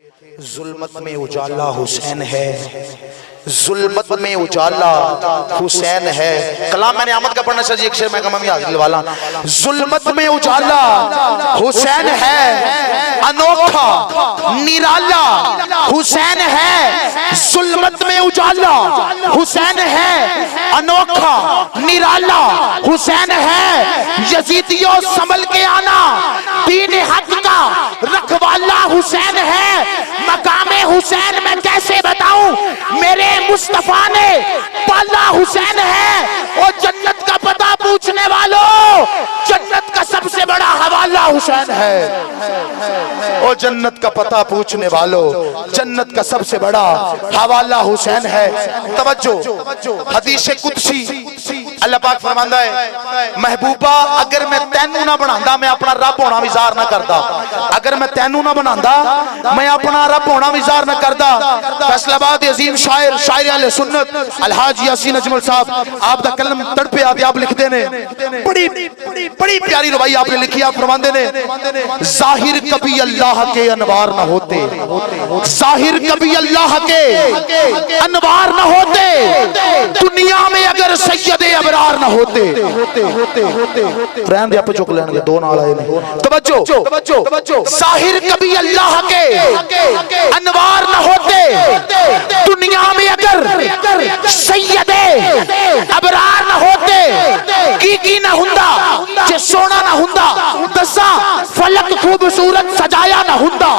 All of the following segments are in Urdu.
ظلمت میں اجالا حسین ہے، ظلمت میں اجالا حسین ہے۔ کلام میں نے احمد کا پڑھنا چاہیے، ایک شعر میں کہا حاضر والا، ظلمت میں اجالا حسین ہے، انوکھا نرالا حسین ہے۔ ظلمت میں اجالا حسین ہے، انوکھا نرالا حسین ہے۔ یزیدیوں سنبھل کے آنا، دین حق کا رکھوالا حسین ہے۔ مقام حسین میں کیسے بتاؤں، میرے مصطفیٰ نے پالا حسین ہے۔ اور جنت کا پتہ پوچھنے والوں، جنت کا سب سے بڑا حوالہ حسین ہے۔ اور جنت کا پتہ پوچھنے والوں، جنت کا سب سے بڑا حوالہ حسین ہے۔ توجہ، حدیث قدسی اللہ پاک فرماندا ہے، محبوبہ اگر میں تینوں نہ بناندا میں اپنا رب ہونا وزار نہ کردا، اگر میں تینوں نہ بناندا میں اپنا رب ہونا وزار نہ کردا۔ فیصل آباد عظیم شاعر اہل سنت الحاج یاسین اجمل صاحب، آپ دا کلم تڑپے آتے آپ لکھتے نے، بڑی پیاری ربائی آپ نے لکھی، آپ فرماندے نے، ظاہر کبھی اللہ کے انوار نہ ہوتے، ظاہر کبھی اللہ کے انوار نہ ہوتے، دنیا میں اگر سید ابرار نہ ہوتے۔ رہن دے آپ چک لین گے، دو نال آئے نہیں۔ توجہ، ظاہر کبھی اللہ کے انوار نہ ہوتے، دنیا میں اگر سید ابرار نہ ہوتے، کی نہ ہوندا جے سونا نہ ہوندا، دساں فلک خوبصورت سجایا نہ ہوندا،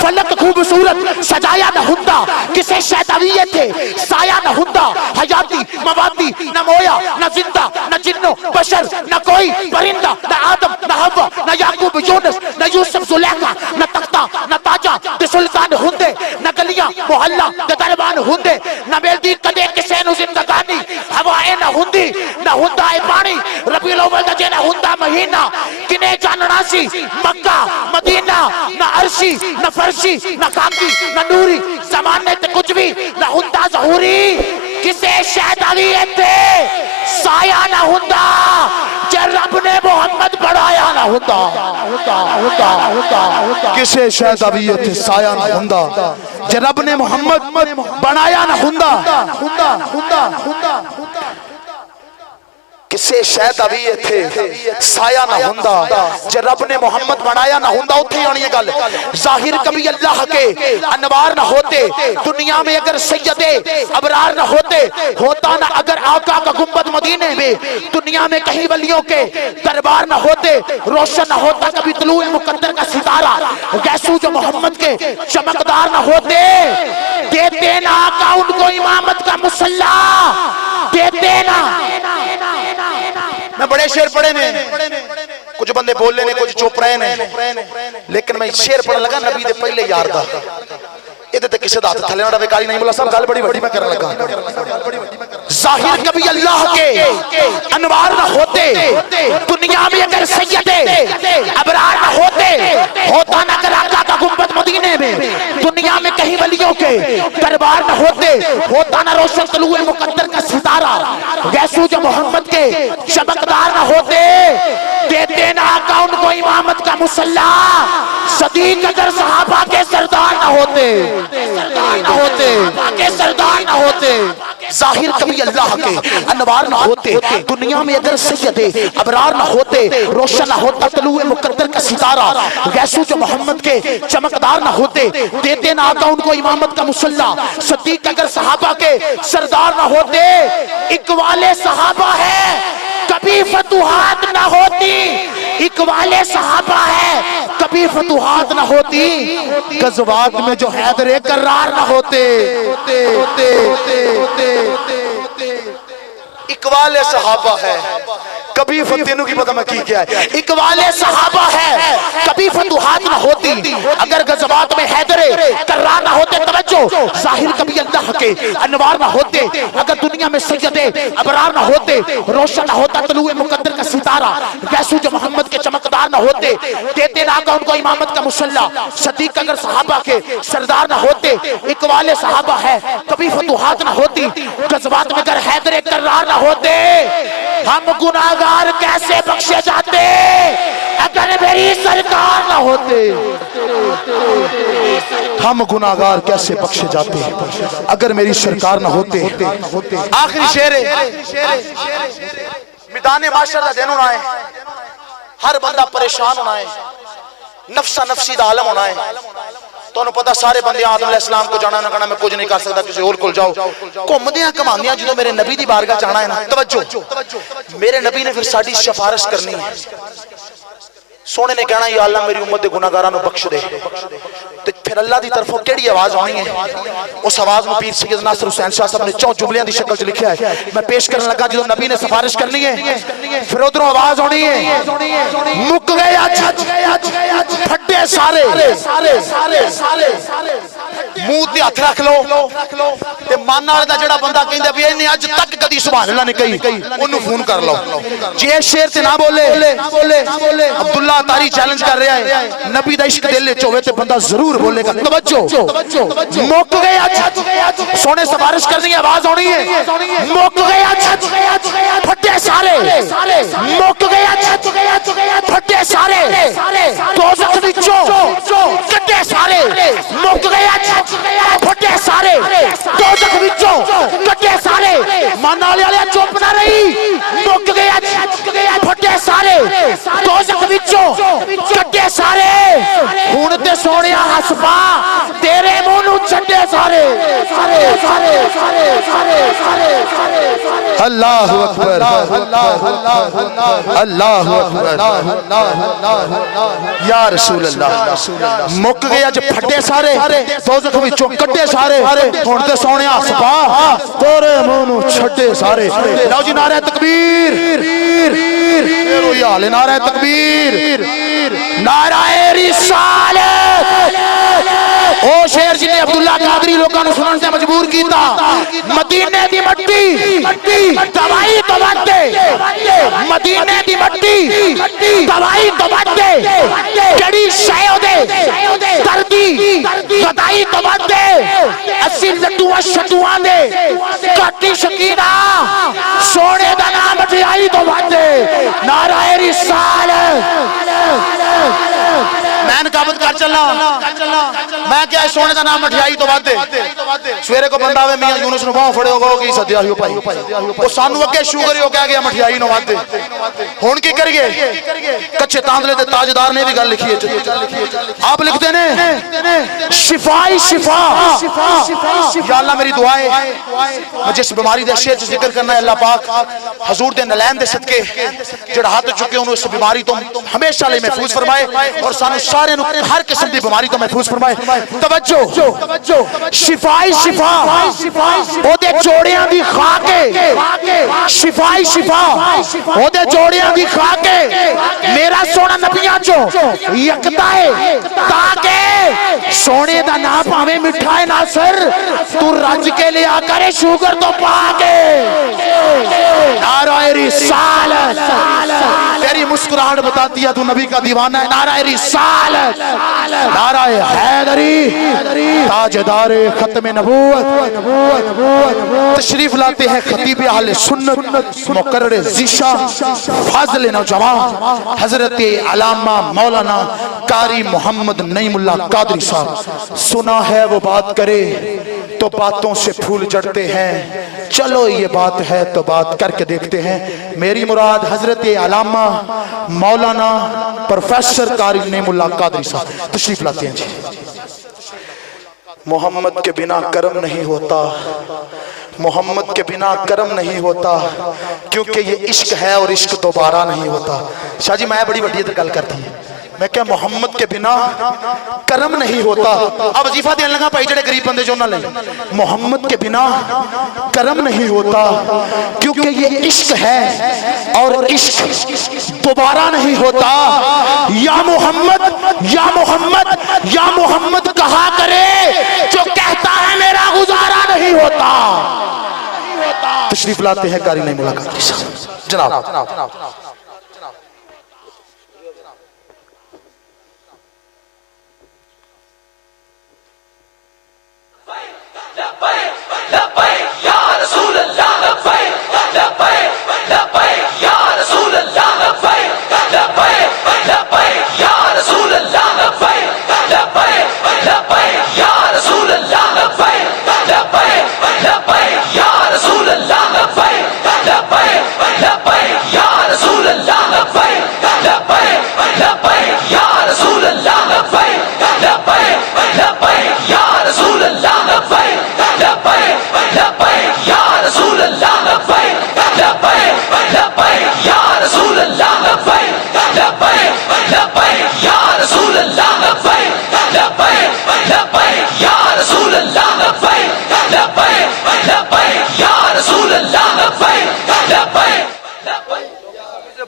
فلک خوبصورت سجایا نہ ہوندا، کسے شہدویت تھے سایہ نہ ہوندا، حیاتی موادی نہ مویا نہ زندہ نہ جنو بشر نہ کوئی پرندہ، نہ آدم نہ حوا نہ یعقوب یونس نہ یوسف زلیخا، نہ تختہ نہ تاجہ تے سلطان ہوندے، نہ گلیاں محلہ تے دربان ہوندے، نہ بیلدی کدے کسے نو زندگانی ہوائے نہ ہوندی، نہ ہوندا اے پانی ربیع الاول دا جے نہ ہوندا مہینہ، کنے جاننا سی مکہ مدینہ، نہ عرشی نہ فرشی نہ خاکی نہ نوری، زمانے تے کچھ بھی نہ ہوندا ظہوری، کسے شہدویت تھے سایہ نہ ہوندا، جے رب نے محمد بڑھایا نہ ہوندا، کسے شہدویت تھے سایہ نہ ہوندا، جے رب نے محمد بڑھایا نہ ہوندا، کسے شہدویت تھے سایہ نہ ہوندا، جے رب نے محمد بنایا نہ ہوندا۔ اتھے آنی ہے گل، ظاہر کبھی اللہ کے انوار نہ ہوتے، دنیا میں اگر سید ابرار نہ ہوتے، ہوتا نہ اگر آقا کا گنبد مدینے میں، دنیا میں کہیں ولیوں کے دربار نہ ہوتے، روشن نہ ہوتا کبھی طلوع مقدر کا ستارہ، گیسو جو محمد کے چمکدار نہ ہوتے، دیتے نہ آقا ان کو امامت کا مصلح، دیتے نہ۔ میں بڑے شعر پڑھے نے، کچھ بندے بولے نے، کچھ چپ رہے نے، لیکن میں شعر پڑھنے لگا نبی دے پہلے یار دا، یہ دیتے کسی دا تھلے نہ بیکاری نہیں، مولا صاحب گل بڑی بڑی میں کرنے لگا۔ ظاہر کبھی اللہ کے انوار نہ ہوتے، دنیا میں اگر سید ابرار نہ ہوتے، ہوتا نہ اگر آقا کا گنبد مدینے میں، دنیا میں کہیں ولیوں کے دربار نہ ہوتے، ہوتا نہ روشن طلوع مقدر کا ستارہ، گیسو جو محمد کے چمکدار نہ ہوتے، دیتے نہ آقا ان کو امامت کا مصلح، صدیق اگر صحابہ کے سردار نہ ہوتے، سردار نہ ہوتے، ظاہر کبھی اللہ کے انوار نہ ہوتے، دنیا میں اگر سید ابرار نہ ہوتے، روشن نہ ہوتا طلوع مقدر کا ستارہ، گیسو جو محمد کے چمکدار نہ ہوتے، دیتے نہ آقا ان کو امامت کا مصلح، صدیق اگر صحابہ کے سردار نہ ہوتے، اقوال صحابہ ہے کبھی فتوحات نہ ہوتی، اقوال صحابہ ہے کبھی فتوحات نہ ہوتی، غزوات میں جو حیدر کرار نہ ہوتے، اقوال صحابہ ہے کبھی فتنوں کی پتہ میں کی کیا ہے، اقوال صحابہ ہے کبھی فتوحات نہ ہوتی، اگر غزوات میں حیدر کرار نہ ہوتے، توجہ، ظاہر کبھی اللہ کے انوار نہ ہوتے، اگر دنیا میں سید ابرار نہ ہوتے، روشن نہ ہوتا طلوع مقدر کا ستارہ، گیسو جو محمد کے چمکدار نہ ہوتے، دیتے نہ آقا ان کو امامت کا مصلح، صدیق اگر صحابہ کے سردار نہ ہوتے، اقوال صحابہ ہے کبھی فتوحات نہ ہوتی، غزوات میں اگر حیدر کرار نہ ہوتے، ہم گناہگار کیسے بخشے جاتے، اگر میری سرکار نہ ہوتے ہم گناہگار کیسے بخشے جاتے، اگر میری سرکار نہ ہوتے۔ آخری شعر ہے، میدان معاشر دا دن ہونا ہے، ہر بندہ پریشان ہونا ہے، نفسا نفسی دا عالم ہونا ہے۔ تو انہوں پتا سارے بندے آدم علیہ السلام کو جانا نہ کہنا میں کچھ نہیں کر سکتا، کسی اور کل جاؤ گھومدیاں کماندیاں جدوں میرے نبی دی بارگاہ جانا ہے نا، توجہ میرے نبی نے پھر ساڈی سفارش کرنی ہے۔ سونے نے کہنا یا اللہ میری امت دے گناہگاراں نو بخش دے، تو پھر اللہ دی طرفوں کیڑی آواز آنی ہے؟ اس آواز میں پیر سید ناصر حسین شاہ صاحب نے 4 جملیاں دی شکل چ لکھیا ہے، میں پیش کرنے لگا جدوں نبی نے سفارش کرنی ہے پھر ادھروں آواز آنی ہے، مک گئے اج پھٹے سارے، منہ تے ہاتھ رکھ لو تے مان والے دا جڑا بندہ کہندا بھی اینے اج تک کدی سبحان اللہ نہیں کہی اونوں فون کر لو، جے شعر تے نہ بولے عبداللہ تاری چیلنج کر رہا ہے، نبی دا عشق دل وچ ہوے تے بندہ ضرور بولے گا۔ توجہ مک گئے اج سونے سفارش کرنی ہے، آواز ہونی ہے، مک گئے اج پھٹے سارے، مک گئے اج پھٹے سارے، دوزخ وچوں کٹے سارے، مک گئے اج پھٹے سارے، دوزخ وچوں کٹے سارے، مان والے چپ نہ رہی، مک گئے اج پھٹے سارے، دوزخ وچوں کٹے سارے، ہن تے سونیا ہس پا تیرے منہ نو چھڈے سارے۔ اللہ اکبر، اللہ اکبر، یا رسول اللہ، مک گئے اج پھٹے سارے، دوزخ وچوں کٹے سارے، ہن تے سونیا ہس پا تیرے منہ نو چھڈے سارے۔ لو جی نعرہ تکبیر، میرو حال ہے نعرہ تکبیر، نعرہ رسالت۔ او شعر جنہیں عبداللہ قادری لوگوں نے سنن سے مجبور کیتا، مدینے دی مٹی دوائی تو بڑھتے، مدینے دی مٹی دوائی تو بڑھتے، کڑی شے دے دردی غدائی تو بڑھتے، اسی لٹوہ شٹوہ دے کٹی شکینہ سونے دا نام اٹھائی تو بڑھتے۔ نعرہ رسالت، میں نقابت کر چلا، میں کیا سونے دا نام مٹھیائی تو بات دے، سویرے کو بندہ ہوئے میاں یونس نو باہوں پھڑے ہوگا کی سدیا ہی ہو پائی، وہ سانو اگے شوگر ہی ہو گیا مٹھیائی نو بات دے۔ ہون کی کریے کچھے تاندلے دے تاجدار نے بھی گل لکھی ہے، آپ لکھتے نے شفائی شفا، یا اللہ میری دعائے میں جس بیماری دے شیر ذکر کرنا ہے، اللہ پاک حضور دے نلین دے صدقے جڑا ہاتھ چکے انہوں اس بیماری تو ہمیشہ لئے محفوظ فرمائے، اور سانو سارے ہر قسم دی بیماری تو محفوظ فرمائے۔ توجہ شفائی شفا، او دے جوڑیاں دی خاکے، شفائی شفا او دے جوڑیاں دی خاکے، میرا سونا نبیاں چو یکتا ہے، تاکہ سونے دا نا پاوے مٹھائے ناصر تو رج کے لیا کرے شوگر تو پاکے۔ نعرہ رسالت، تیری مسکراہٹ بتاتی ہے تو نبی کا دیوانہ ہے۔ نعرہ رسالت، نعرہ حیدری، تاجدار ختم نبوت، تشریف لاتے ہیں خطیب اہل سنت مقرر ذیشہ فاضل نوجوان حضرت علامہ مولانا قاری محمد نعیم اللہ قادری صاحب۔ سنا ہے وہ بات کرے تو باتوں سے پھول جڑتے ہیں، چلو یہ بات ہے تو بات کر کے دیکھتے ہیں۔ میری مراد حضرت علامہ مولانا پروفیسر قاری نعیم اللہ قادری صاحب تشریف لاتے ہیں۔ جی محمد کے بنا کرم نہیں ہوتا، محمد کے بنا کرم نہیں ہوتا، کیونکہ یہ عشق ہے اور عشق دوبارہ نہیں ہوتا۔ شاہ جی میں بڑی بڑی گل کرتی ہے، میں کہا محمد کے بنا کرم نہیں ہوتا۔ اب وظیفہ دین لگا پائی جڑے غریب بندے جو نہ لیں، محمد کے بنا کرم نہیں ہوتا، کیونکہ یہ عشق ہے اور عشق دوبارہ نہیں ہوتا۔ یا محمد یا محمد یا محمد کہا کرے جو کہتا ہے میرا گزارا نہیں ہوتا۔ تشریف لاتے ہیں قاری نعیم اللہ قادری صاحب جناب۔ لبیک یا رسول اللہ، لبیک لبیک لبیک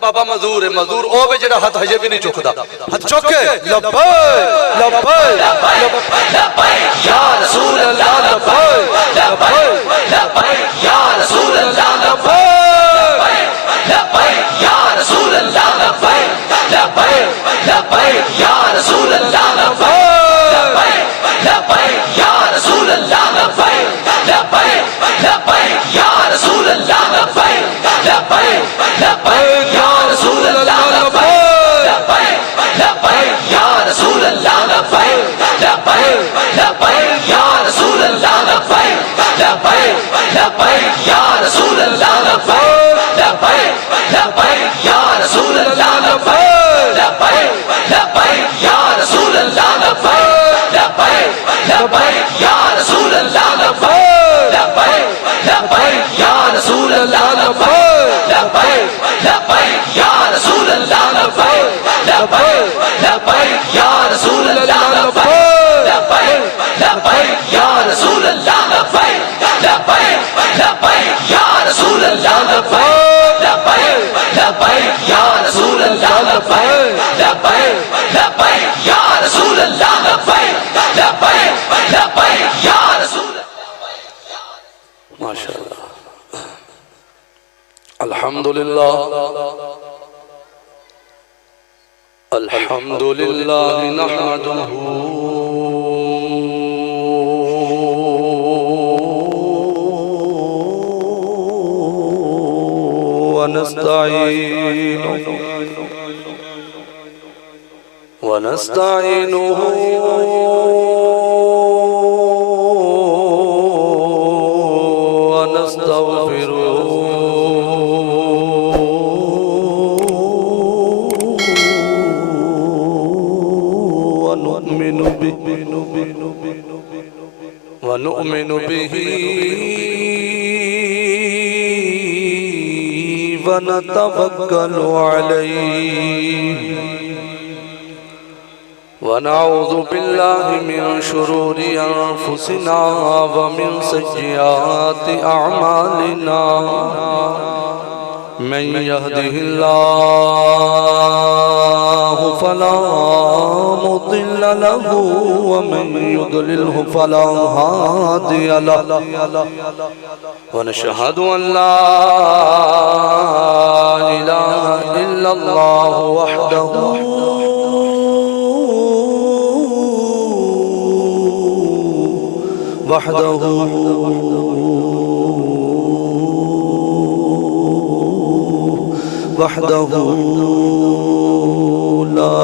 بابا مزور ہے مزور او بے جڑا ہاتھ ہجے بھی نہیں چکدا ہاتھ چوکے لبیک لبیک لبیک یا رسول اللہ لبیک لبیک لبیک یا رسول اللہ لبیک لبیک یا رسول اللہ لبیک لبیک لبیک یا رسول اللہ لبیک لبیک یا رسول اللہ لبیک لبیک لبیک یا رسول اللہ لبیک لبیک لبیک یا رسول اللہ لبیک لبیک یا رسول اللہ لبیک لبیک لبیک یا رسول اللہ لبیک لبیک لبیک یا رسول اللہ لبیک لبیک لبیک یا رسول اللہ لبیک لبیک لبیک یا رسول اللہ لبیک لبیک لبیک یا رسول اللہ لبیک لبیک لبیک یا رسول اللہ لبیک لبیک لبیک یا رسول اللہ لبیک لبیک لبیک یا رسول اللہ لبیک لبیک لبیک یا رسول اللہ لبیک لبیک لبیک یا رسول اللہ لبیک لبیک لبیک یا رسول اللہ لبیک لبیک لبیک یا رسول اللہ لبیک لبیک لبیک یا رسول ماشاءاللہ الحمدللہ الحمدللہ نحمدہ ونستعينه ونستغفره ونؤمن به ونتوكل عليه ونعوذ بالله من شرور أنفسنا ومن سيئات أعمالنا من يهده الله فلا مضل له ومن يضلله فلا هادي له ونشهد أن لا إله إلا الله وحده وحده لا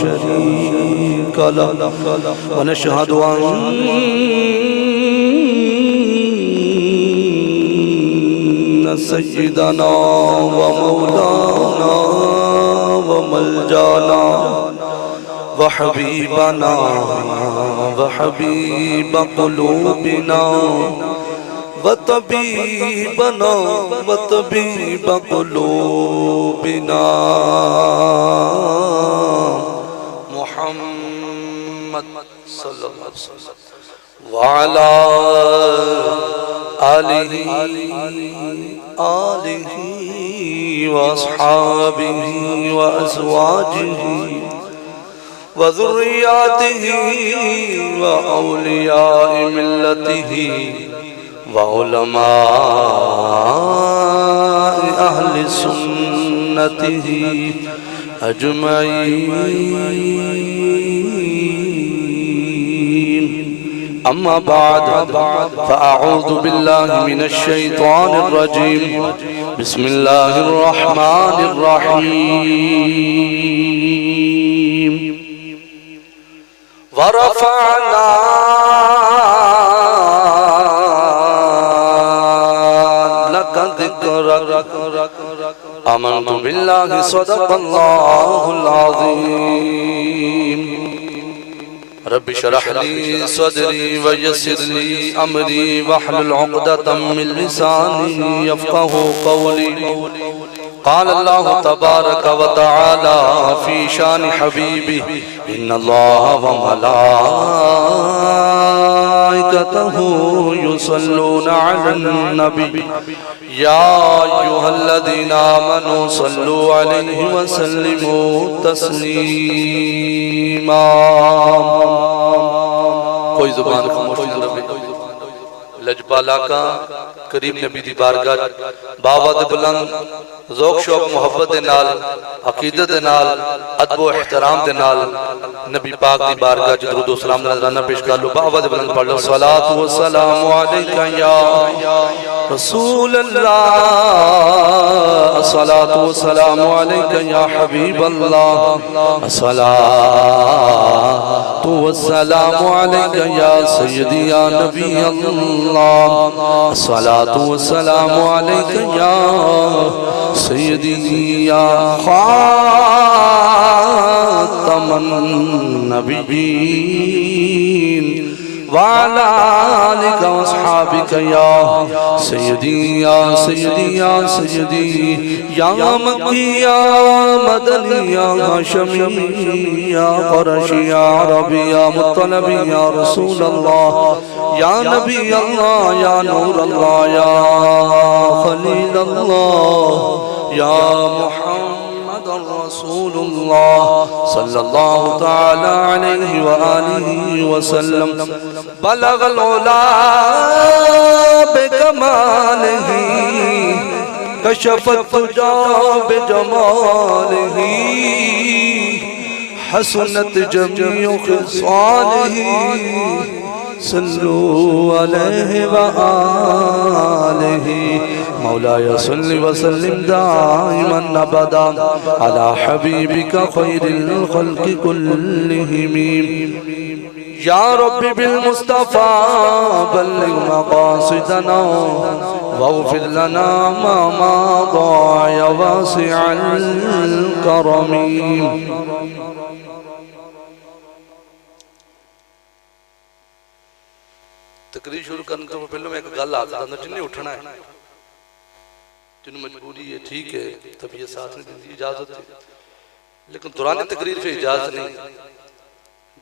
شريك له ونشهد أن سيدنا ومولانا وملجانا وحبيبنا وحبيب قلوبنا وطبيبنا وطبيب قلوبنا محمد صلى الله عليه وسلم وعلى آله وأصحابه وأزواجه وذرياته وأولياء ملته وعلماء أهل سنته أجمعين أما بعد فأعوذ بالله من الشيطان الرجيم بسم الله الرحمن الرحيم ورفعنا لك ذكرك آمنت بالله صدق الله العظيم رب اشرح لي صدري ويسر لي أمري واحلل عقدة من لساني يفقهوا قولي قال اللہ تبارک و تعالی فی شان حبیبہ ان اللہ و ملائکتہ یصلون علی النبی یا ایھا الذین آمنوا صلوا علیہ وسلموا تسلیما. کوئی زبان خاموش نہ رہے. لجپالا کا کریم نبی دی بارگاہ باوا دے بلند ذوق شوق محبت دے نال عقیدت دے نال ادب و احترام دے نال نبی پاک دی بارگاہ درود و سلام نذرانہ پیش کر لو. باوا دے بلند پڑھ لو صلاۃ و سلام علیکہ یا رسول اللہ صلاۃ و سلام علیکہ یا حبیب اللہ صلاۃ و سلام علیکہ یا سیدی یا نبی اللہ صلاۃ و سلام علیکہ یا سیدی یا خاتم النبیین وعلى آلك واصحابك يا سيدي يا سيدي يا سيدي يا مكي يا مدني يا هاشمي يا قرشي يا عربي يا مطلبي يا رسول الله يا نبي الله يا نور الله يا خليل الله يا محمد رسول الله صلى الله تعالى عليه وآله وسلم بلغ العلا بكماله كشف التجا بجماله حسنت جميع خصاله صلوا عليه وآله مولاي صل وسلم دائما ابدا على حبيبك خير الخلق كلهم يا رب بالمصطفى بلغ مقاصدنا واغفر لنا ما مضى يا واسع الكرم. تقریر شروع کرنے تو پہلے میں ایک گل آتا تھا جن نے اٹھنا ہے جن مجبوری ہے ٹھیک ہے طبیعت ساتھ نہیں دیتی اجازت ہے لیکن دوران تقریر پہ اجازت نہیں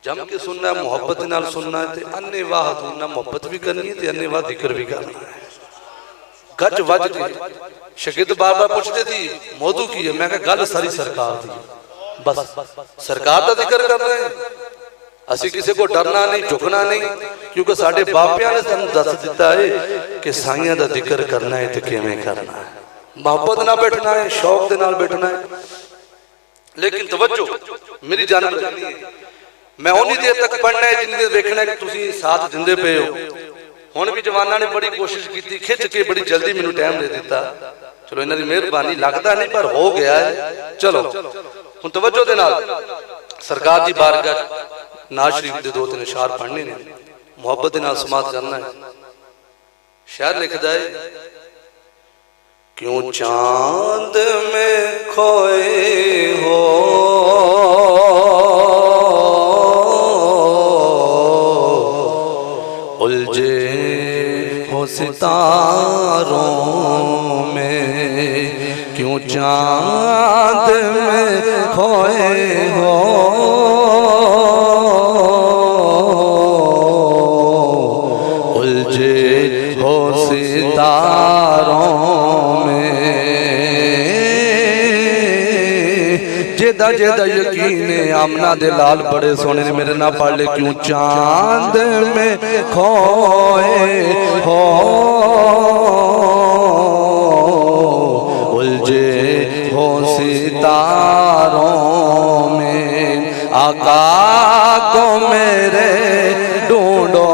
جم کے سننا ہے محبت نال سننا ہے تے انے واہ دھونا محبت بھی کرنی ہے تے انے واہ ذکر بھی کرنا ہے گج وج دی شاگرد بار بار پوچھتے تھی موضوع کی ہے میں کہا گل ساری سرکار دی بس سرکار دا ذکر کر رہے ہیں اسی کسی کو ڈرنا نہیں جھکنا نہیں کیونکہ ساڑھے باپیاں نے سن دس دیتا ہے کہ سائیاں دا ذکر کرنا ہے تو کیویں کرنا ہے محبت نہ بیٹھنا ہے شوق دے نال بیٹھنا ہے. لیکن توجہ میری جانب رکھنی ہے میں انہی دیر تک پڑھنا ہے جن دیر دیکھنا ہے کہ تسی ساتھ زندے پہ ہو. ہون بھی جوانہ نے بڑی کوشش کی تھی کھچ کے بڑی جلدی میں ٹائم دے دیتا چلو انہاں دی مہربانی لگتا نہیں پر ہو گیا ہے. چلو ہن توجہ دے نال سرکار دی بارگاہ ناز شریف دے دو تین اشعار پڑھنے نے محبت نال سماعت کرنا ہے. شاعر لکھدا ہے کیوں چاند میں کھوئے ہو الجھے ہو ستاروں میں کیوں چاند میں کھوئے ہو جیدہ یقین آمنہ دے لال بڑے سونے نے میرے نہ پڑھ لے کیوں چاند میں کھوئے ہو الجھے ہو ستاروں میں آقا کو میرے ڈھونڈو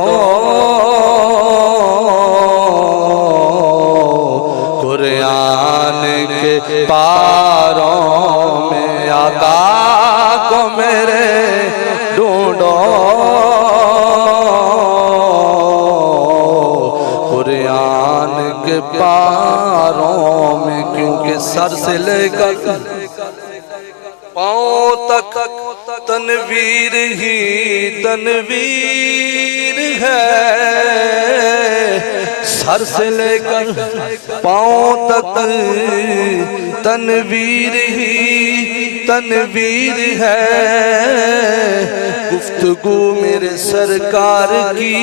قرآن کے پاروں کو میرے ڈھونڈو قرآن کے پاروں میں کیونکہ سر سے لے کر پاؤں تک تنویر ہی تنویر ہے سر سے لے کر پاؤں تک تنویر ہی تنویر ہے، گفتگو میرے سرکار کی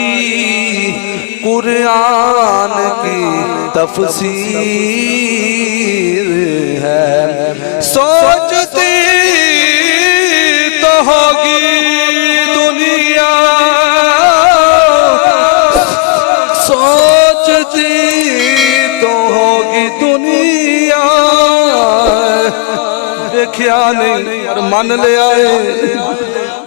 قرآن کی تفسیر ہے۔ سوچتی تو ہوگی دنیا، سوچتی تو ہوگی دنیا، دیکھیا نہیں اور من لے آئے